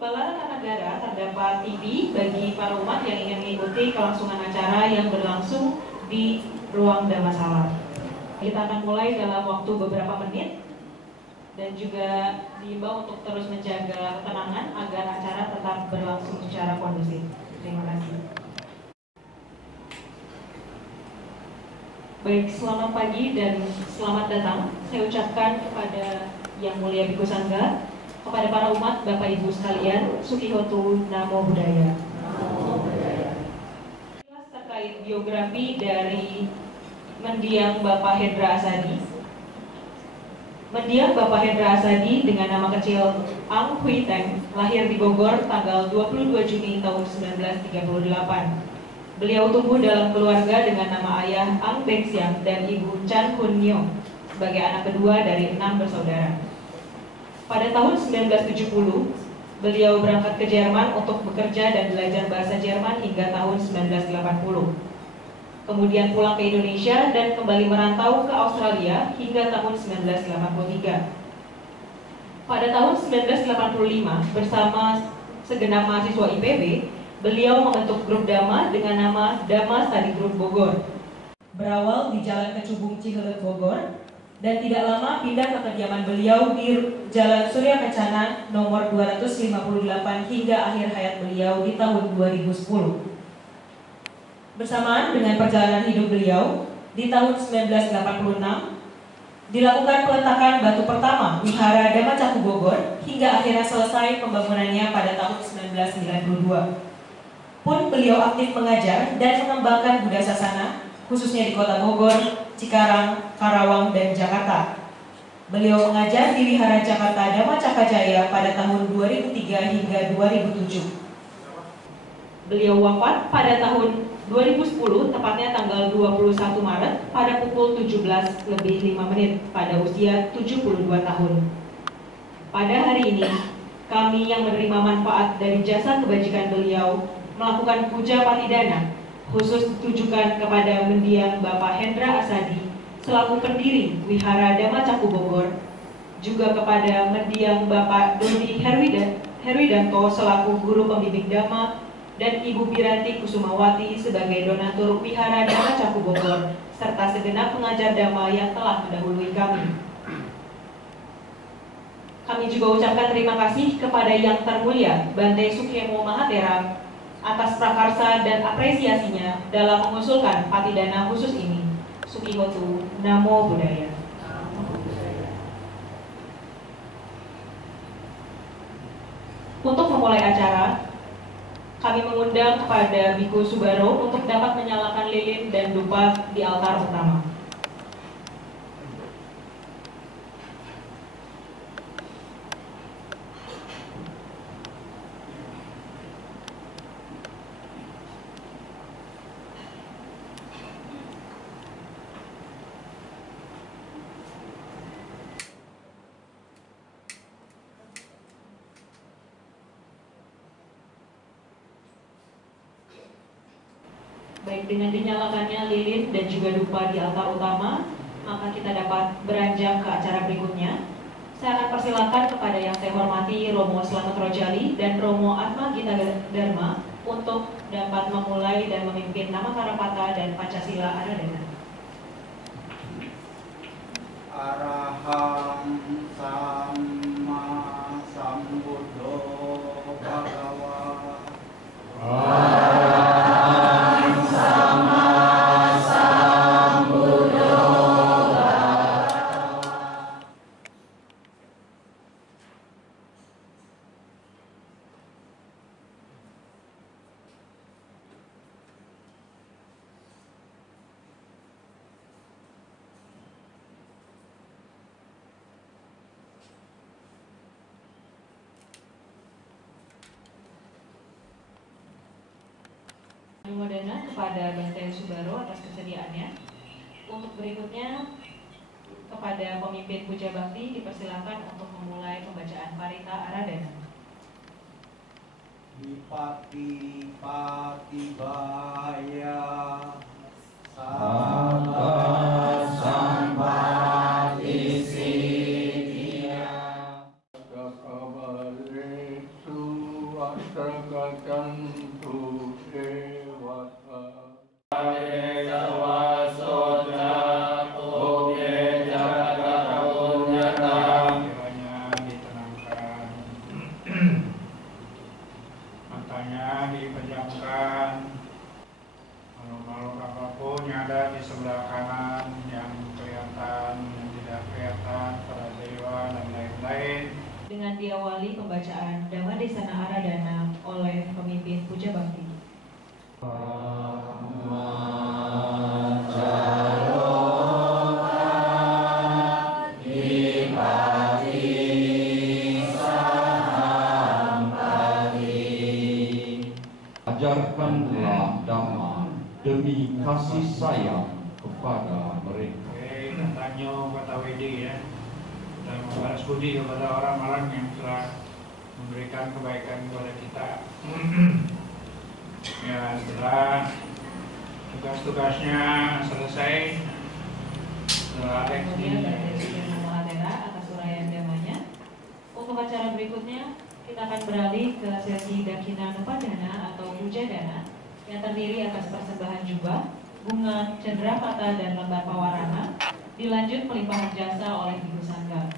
Bala Negara terdapat TV bagi para umat yang ingin mengikuti kelangsungan acara yang berlangsung di ruang Dhammasala. Kita akan mulai dalam waktu beberapa menit dan juga diimbau untuk terus menjaga ketenangan agar acara tetap berlangsung secara kondusif. Terima kasih. Baik, selamat pagi dan selamat datang. Saya ucapkan kepada Yang Mulia Bhikkhu Sangha, kepada para umat, Bapak Ibu sekalian, Sukihotu Namo Buddhaya. Terkait biografi dari mendiang Bapak Hendra Asadi. Mendiang Bapak Hendra Asadi dengan nama kecil Ang Hui Teng, lahir di Bogor tanggal 22 Juni tahun 1938. Beliau tumbuh dalam keluarga dengan nama ayah Ang Beng Siang dan ibu Chan Hun Nyo sebagai anak kedua dari 6 bersaudara. Pada tahun 1970, beliau berangkat ke Jerman untuk bekerja dan belajar bahasa Jerman hingga tahun 1980. Kemudian pulang ke Indonesia dan kembali merantau ke Australia hingga tahun 1983. Pada tahun 1985, bersama segenap mahasiswa IPB, beliau membentuk grup Dhamma dengan nama Dhamma Study Group Bogor. Berawal di Jalan Kecubung Cihelet Bogor, dan tidak lama pindah ke kediaman beliau di Jalan Surya Kencana nomor 258 hingga akhir hayat beliau di tahun 2010. Bersamaan dengan perjalanan hidup beliau, di tahun 1986 dilakukan peletakan batu pertama Wihara Dhamma Caku Bogor hingga akhirnya selesai pembangunannya pada tahun 1992. Pun beliau aktif mengajar dan mengembangkan Buddha Sasana, khususnya di kota Bogor, Cikarang, Karawang, dan Jakarta. Beliau mengajar di Wihara Jakarta Dhamma Cakajaya pada tahun 2003 hingga 2007. Beliau wafat pada tahun 2010, tepatnya tanggal 21 Maret pada pukul 17:05 pada usia 72 tahun. Pada hari ini, kami yang menerima manfaat dari jasa kebajikan beliau melakukan puja patidana khusus ditujukan kepada mendiang Bapak Hendra Asadi selaku pendiri Wihara Dhamma Caku Bogor, juga kepada mendiang Bapak Dodi Herwidanto selaku guru pembimbing Dhamma, dan Ibu Biranti Kusumawati sebagai donatur Wihara Dhamma Caku Bogor, serta segenap pengajar Dhamma yang telah mendahului kami. Kami juga ucapkan terima kasih kepada Yang Termulia Bante Sukhemo Mahatera atas prakarsa dan apresiasinya dalam mengusulkan patidana khusus ini. Sukihotu Namo Buddhaya. Untuk memulai acara, kami mengundang kepada Bhikkhu Subaro untuk dapat menyalakan lilin dan dupa di altar utama. Baik, dengan dinyalakannya lilin dan juga dupa di altar utama, maka kita dapat beranjak ke acara berikutnya. Saya akan persilakan kepada yang saya hormati Romo Slamet Rojali dan Romo Atma Gita Dharma untuk dapat memulai dan memimpin nama Karapata dan Pancasila Aradana. Araham Sama Sambuddho Bhagava. Modana kepada Bante Subaro atas kesediaannya. Untuk berikutnya kepada pemimpin Puja Bakti dipersilakan untuk memulai pembacaan Parita Aradana. Dipati Patibaya Sabba Sampati Siddhya Kakabalesu tergantu dewasa. Kiranya ditenangkan, matanya dipejamkan, makhluk-makhluk apapun yang ada di sebelah kanan, yang kelihatan, yang tidak kelihatan, para dewa dan lain-lain. Dengan diawali pembacaan Dhamma Desana Aradhana oleh pemimpin Puja Bakti. Ajarkanlah Dhamma demi kasih sayang kepada mereka. Oke, Tanyo kata Wedi ya, dan membalas budi kepada orang-orang yang telah memberikan kebaikan kepada kita. Ya, setelah tugas-tugasnya selesai, setelah Kemudian dari Sri Mahatera atas uraian damanya. Untuk acara berikutnya kita akan beralih ke sesi Dakina Nupadana atau Puja Dana yang terdiri atas persembahan jubah, bunga, cenderamata, dan lembar pawarana, dilanjut pelimpahan jasa oleh Ibu Sangga.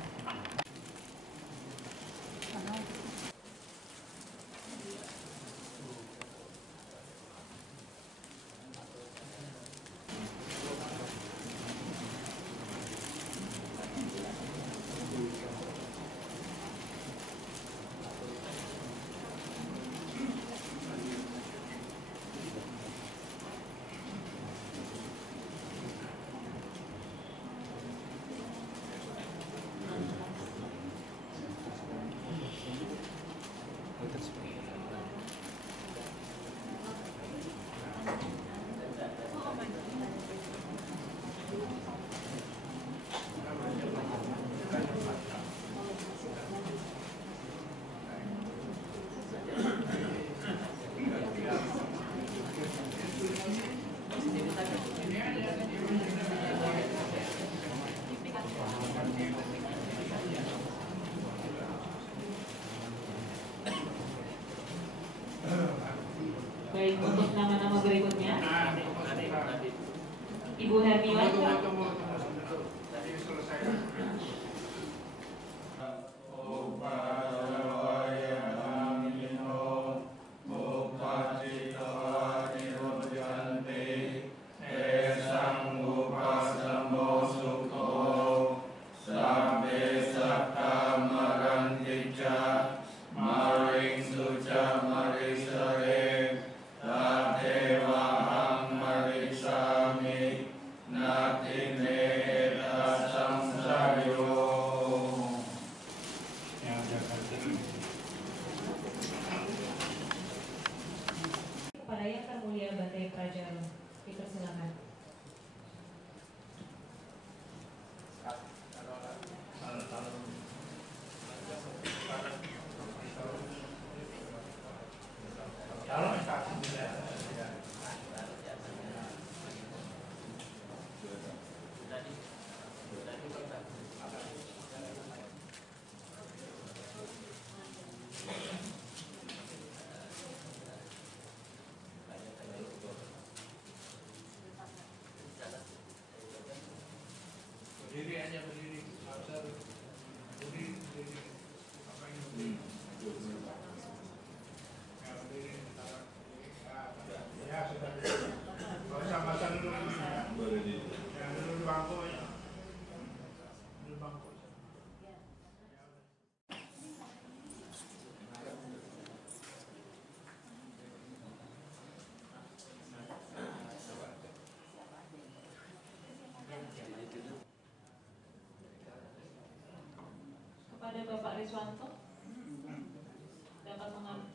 Baik, untuk nama-nama berikutnya, Ibu Hermiwan. Tadi selesai. Kepada Yang Termulia Bante Prajalu, dipersilakan. Berdiri aja, berdiri. Berdiri. Apa ini berdiri? Ya, berdiri. Ya, sudah. Gak usah masak dulu. Ya, dulu di bangku. Dulu bangku. Kepada Bapak Riswanto, dapat mengambil.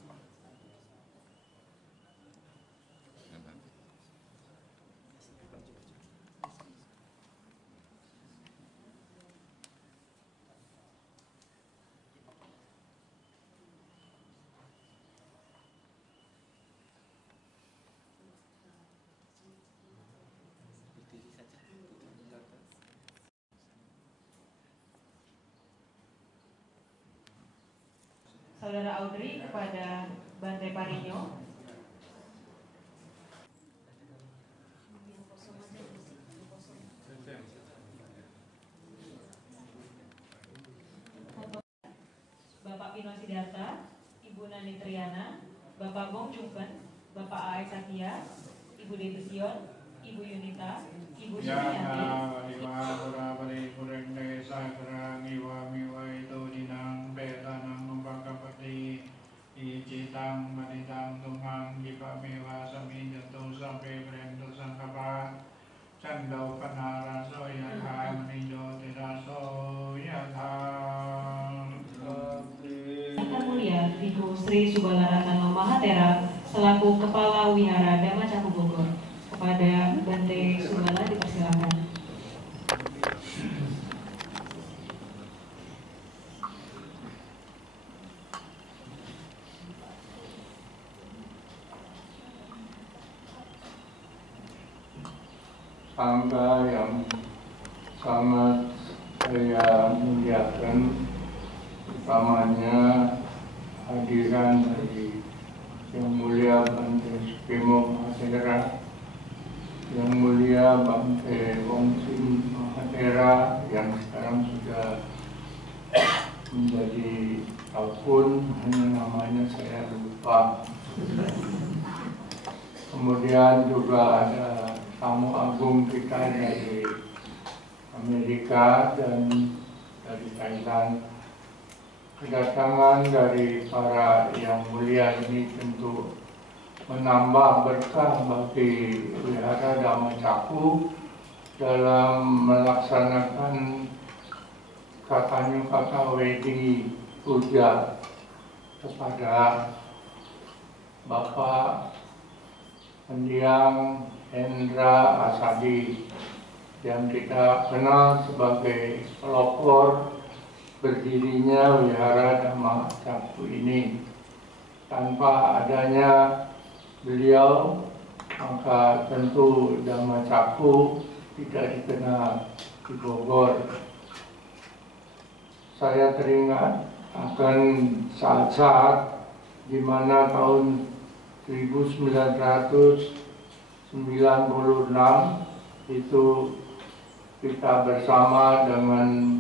Saudara Audrey kepada Bante Parinyo. Bapak Pino Sidarta, Ibu Nani Triana, Bapak Bong Jungpen, Bapak A.E. Satya, Ibu Devi Sion, Ibu Yunita, Ibu Sumiyanti, Icitang manitang tumang jipa mewa sami jatuh sampai berendo sangkapa candau panaraso yatha manijo tiraso yatha. Yang mulia Ibu Sri Subalaratana Mahatera selaku Kepala Wihara Dhamma Caku Bogor. Kepada Bante Subala dipersilakan. Sangga yang sangat saya muliakan, utamanya hadiran dari Yang Mulia Bante Sukimo Mahatera, Yang Mulia Bante Wongsim Mahatera yang sekarang sudah menjadi tahun, hanya namanya saya lupa. Kemudian juga ada tamu agung kita dari Amerika dan dari Thailand. Kedatangan dari para yang mulia ini tentu menambah berkah bagi Wihara Dhamma Caku dalam melaksanakan Katanya Kata Wedi Puja kepada Bapak Mendiang Hendra Asadi yang kita kenal sebagai pelopor berdirinya Wihara Dhamma Caku ini. Tanpa adanya beliau, maka tentu Dhamma Caku tidak dikenal di Bogor. Saya teringat akan saat-saat di mana tahun 1996 itu kita bersama dengan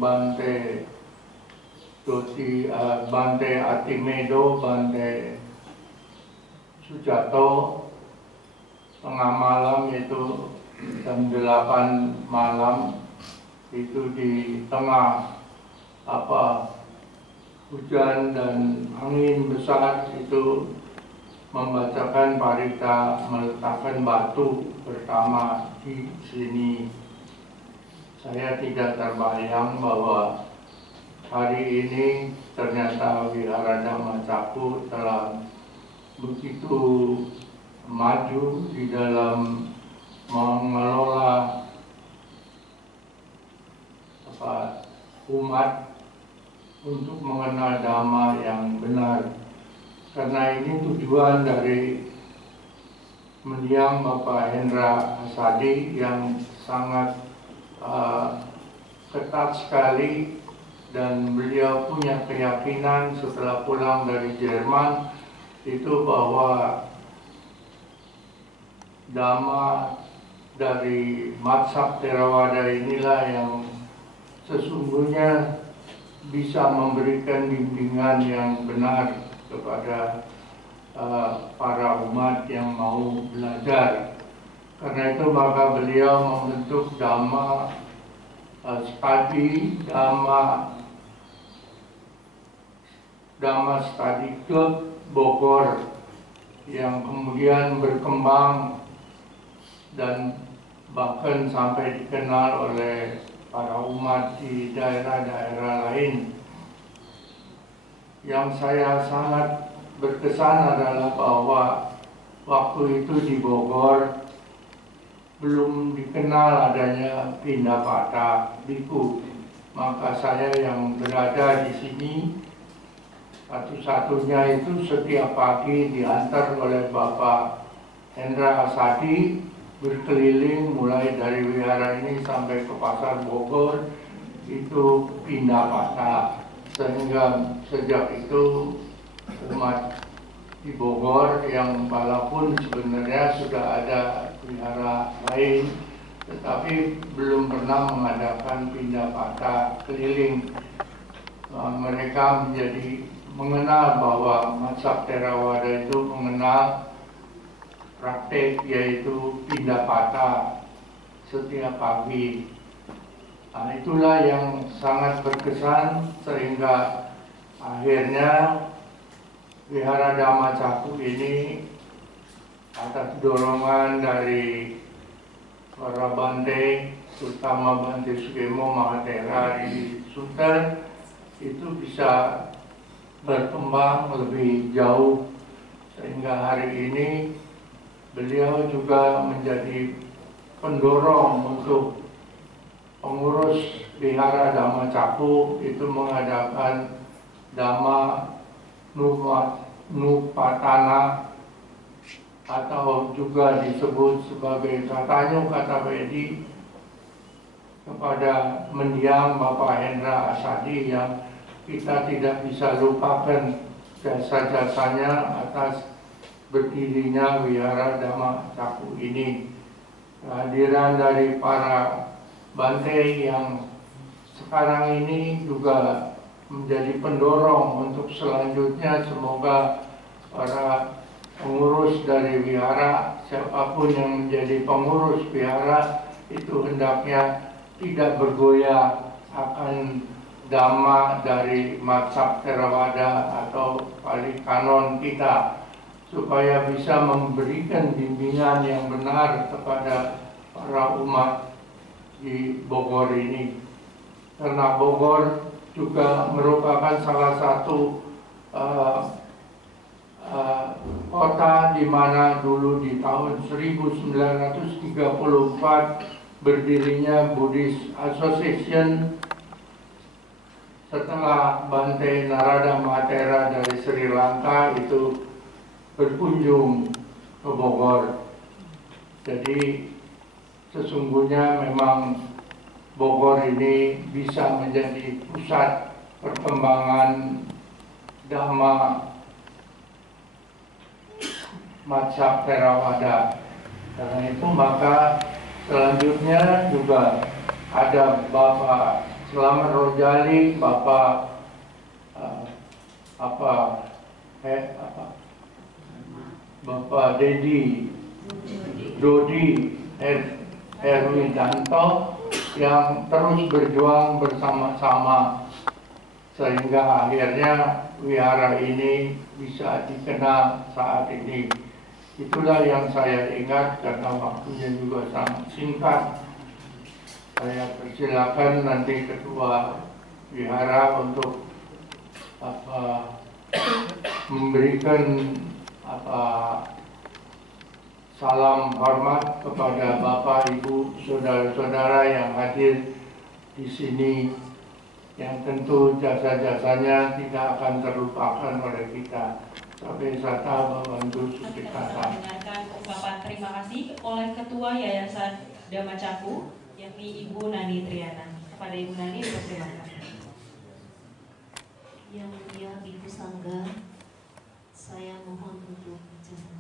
Bante Atimedo, Bante Sujato, tengah malam itu jam 8 malam itu di tengah hujan dan angin besar itu membacakan parita, meletakkan batu pertama di sini. Saya tidak terbayang bahwa hari ini ternyata Wihara Dhamma Caku telah begitu maju di dalam mengelola umat untuk mengenal Dhamma yang benar. Karena ini tujuan dari mendiang Bapak Hendra Asadi yang sangat ketat sekali, dan beliau punya keyakinan setelah pulang dari Jerman itu bahwa Dhamma dari mazhab Theravada inilah yang sesungguhnya bisa memberikan bimbingan yang benar kepada para umat yang mau belajar. Karena itu maka beliau membentuk Dhamma Study, Dhamma Study Club Bogor yang kemudian berkembang dan bahkan sampai dikenal oleh para umat di daerah-daerah lain. Yang saya sangat berkesan adalah bahwa waktu itu di Bogor belum dikenal adanya Pindapata Biku. Maka saya yang berada di sini satu-satunya itu setiap pagi diantar oleh Bapak Hendra Asadi berkeliling mulai dari wihara ini sampai ke pasar Bogor, itu Pindapata. Sehingga sejak itu umat di Bogor yang walaupun sebenarnya sudah ada wihara lain, tetapi belum pernah mengadakan pindah patah keliling. Mereka menjadi mengenal bahwa mazhab Theravada itu mengenal praktek yaitu pindah patah setiap pagi. Nah, itulah yang sangat berkesan sehingga akhirnya Wihara Dhamma Caku ini atas dorongan dari para Bante, terutama Bante Sukemo Mahatera di Sunter, itu bisa berkembang lebih jauh sehingga hari ini beliau juga menjadi pendorong untuk pengurus Wihara Dhamma Caku itu mengadakan Dhamma Nupatana atau juga disebut sebagai Katanyo Katapedi kepada mendiang Bapak Hendra Asadi yang kita tidak bisa lupakan jasa-jasanya atas berdirinya Wihara Dhamma Caku ini. Kehadiran dari para Bante yang sekarang ini juga menjadi pendorong untuk selanjutnya. Semoga para pengurus dari wihara, siapapun yang menjadi pengurus wihara itu hendaknya tidak bergoyah akan dhamma dari mazhab Theravada atau Pali Kanon kita, supaya bisa memberikan bimbingan yang benar kepada para umat di Bogor ini. Karena Bogor juga merupakan salah satu kota di mana dulu di tahun 1934 berdirinya Buddhist Association setelah Bante Narada Mahatera dari Sri Lanka itu berkunjung ke Bogor. Jadi sesungguhnya memang Bogor ini bisa menjadi pusat perkembangan Dhamma mazhab Theravada. Karena itu maka selanjutnya juga ada Bapak Slamet Rojali, Bapak Bapak Dodi Herwidanto yang terus berjuang bersama-sama sehingga akhirnya wihara ini bisa dikenal saat ini. Itulah yang saya ingat karena waktunya juga sangat singkat. Saya persilakan nanti ketua wihara untuk memberikan salam hormat kepada Bapak, Ibu, saudara-saudara yang hadir di sini, yang tentu jasa-jasanya tidak akan terlupakan oleh kita. Sampai Sata Babantu Suci Kata. Mendengarkan ungkapan terima kasih oleh Ketua Yayasan Dhamma Caku, yakni Ibu Nani Triana. Kepada Ibu Nani dipersilakan. Yang mulia Biku Sangga, saya mohon untuk bicara.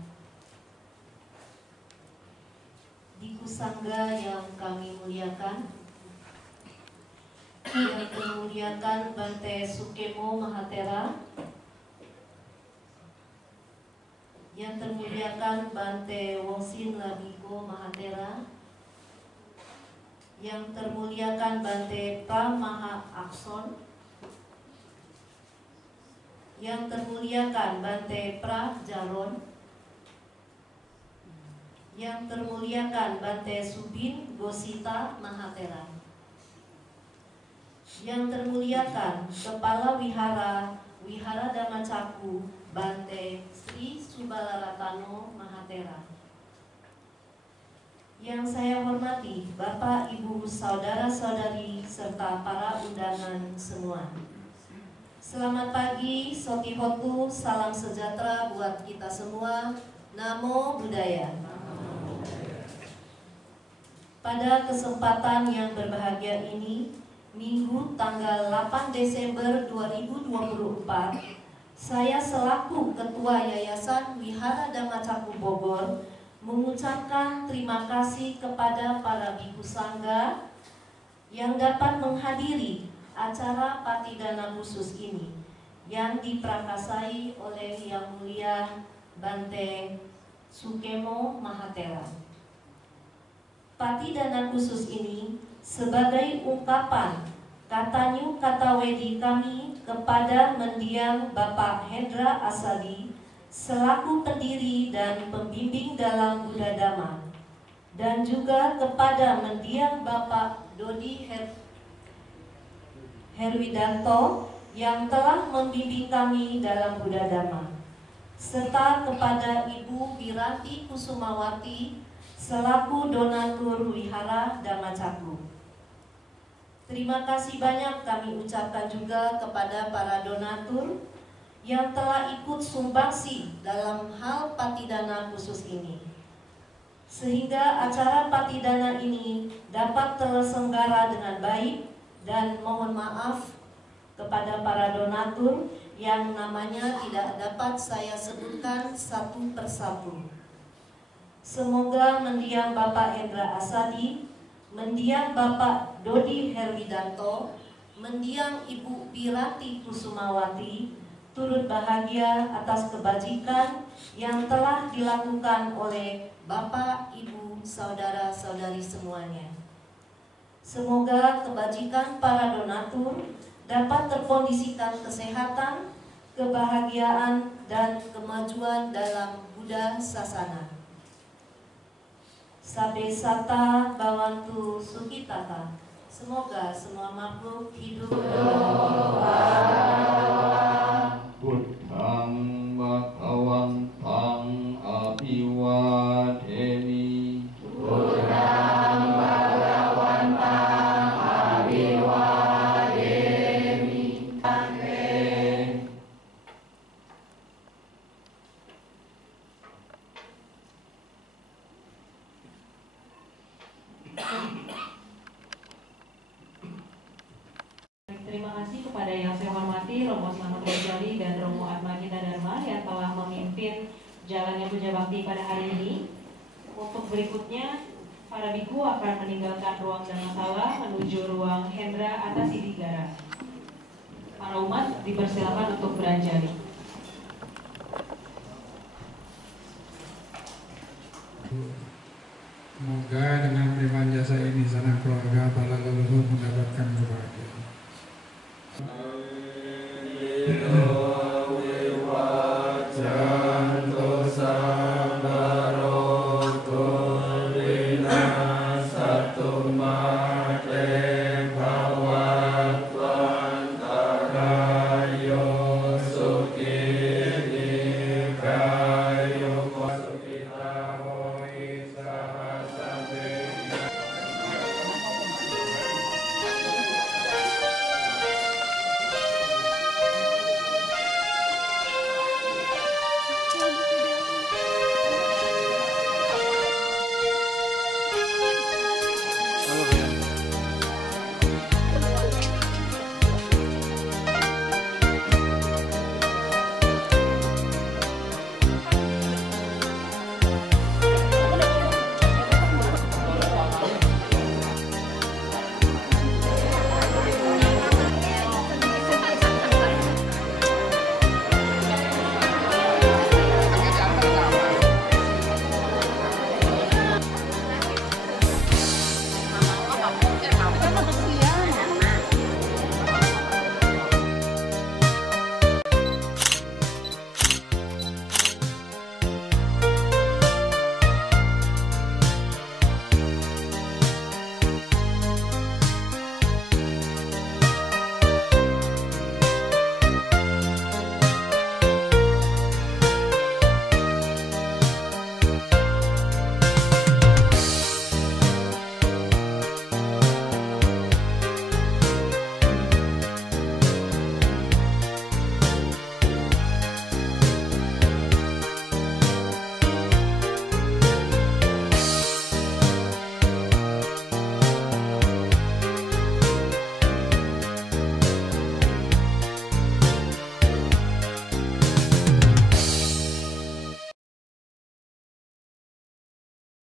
Biku Sangga yang kami muliakan, yang termuliakan Bante Sukemo Mahatera, yang termuliakan Bante Wongsin Labiko Mahatera, yang termuliakan Bante Pramaha Akson, yang termuliakan Bante Pra Jalon, yang termuliakan Bante Subin Gosita Mahatera, yang termuliakan Kepala Wihara Dhamma Caku Bante Sri Subalaratano Mahatera, yang saya hormati Bapak, Ibu, saudara-saudari serta para undangan semua. Selamat pagi, Sotihotu, salam sejahtera buat kita semua. Namo Buddhaya. Pada kesempatan yang berbahagia ini, Minggu tanggal 8 Desember 2024, Saya selaku Ketua Yayasan Wihara Dhamma Cakku Bogor mengucapkan terima kasih kepada para biku sangga yang dapat menghadiri acara Patidana khusus ini yang diprakasai oleh Yang Mulia Bante Sukemo Mahatera. Patidana khusus ini sebagai ungkapan katanya kata wedi kami kepada mendiang Bapak Hendra Asadi selaku pendiri dan pembimbing dalam Buddha Dhamma, dan juga kepada mendiang Bapak Dodi Herwidanto yang telah membimbing kami dalam Buddha Dhamma, serta kepada Ibu Wiranti Kusumawati selaku donatur Wihara Dhamma Cakku. Terima kasih banyak kami ucapkan juga kepada para donatur yang telah ikut sumbangsi dalam hal Patidana khusus ini, sehingga acara Patidana ini dapat terselenggara dengan baik, dan mohon maaf kepada para donatur yang namanya tidak dapat saya sebutkan satu persatu. Semoga mendiang Bapak Hendra Asadi, mendiang Bapak Dodi Herwidanto, mendiang Ibu Wiranti Kusumawati turut bahagia atas kebajikan yang telah dilakukan oleh Bapak, Ibu, saudara-saudari semuanya. Semoga kebajikan para donatur dapat terkondisikan kesehatan, kebahagiaan, dan kemajuan dalam Buddha Sasana. Sabe sata bawantu sukitata. Semoga semua makhluk hidup Buddhang bhagavantang abhiwademi. Buddhang bhagavantang abhiwademi. Terima kasih kepada yang saya hormati Romo Slamet Rojali dan Romo Atmagita Dharma yang telah memimpin jalannya puja bakti pada hari ini. Untuk berikutnya, para biku akan meninggalkan ruang dharmasala menuju ruang Hendra Atasidigara. Para umat dipersilakan untuk beranjali. Semoga dengan pelimpahan jasa ini sanak keluarga para leluhur mendapat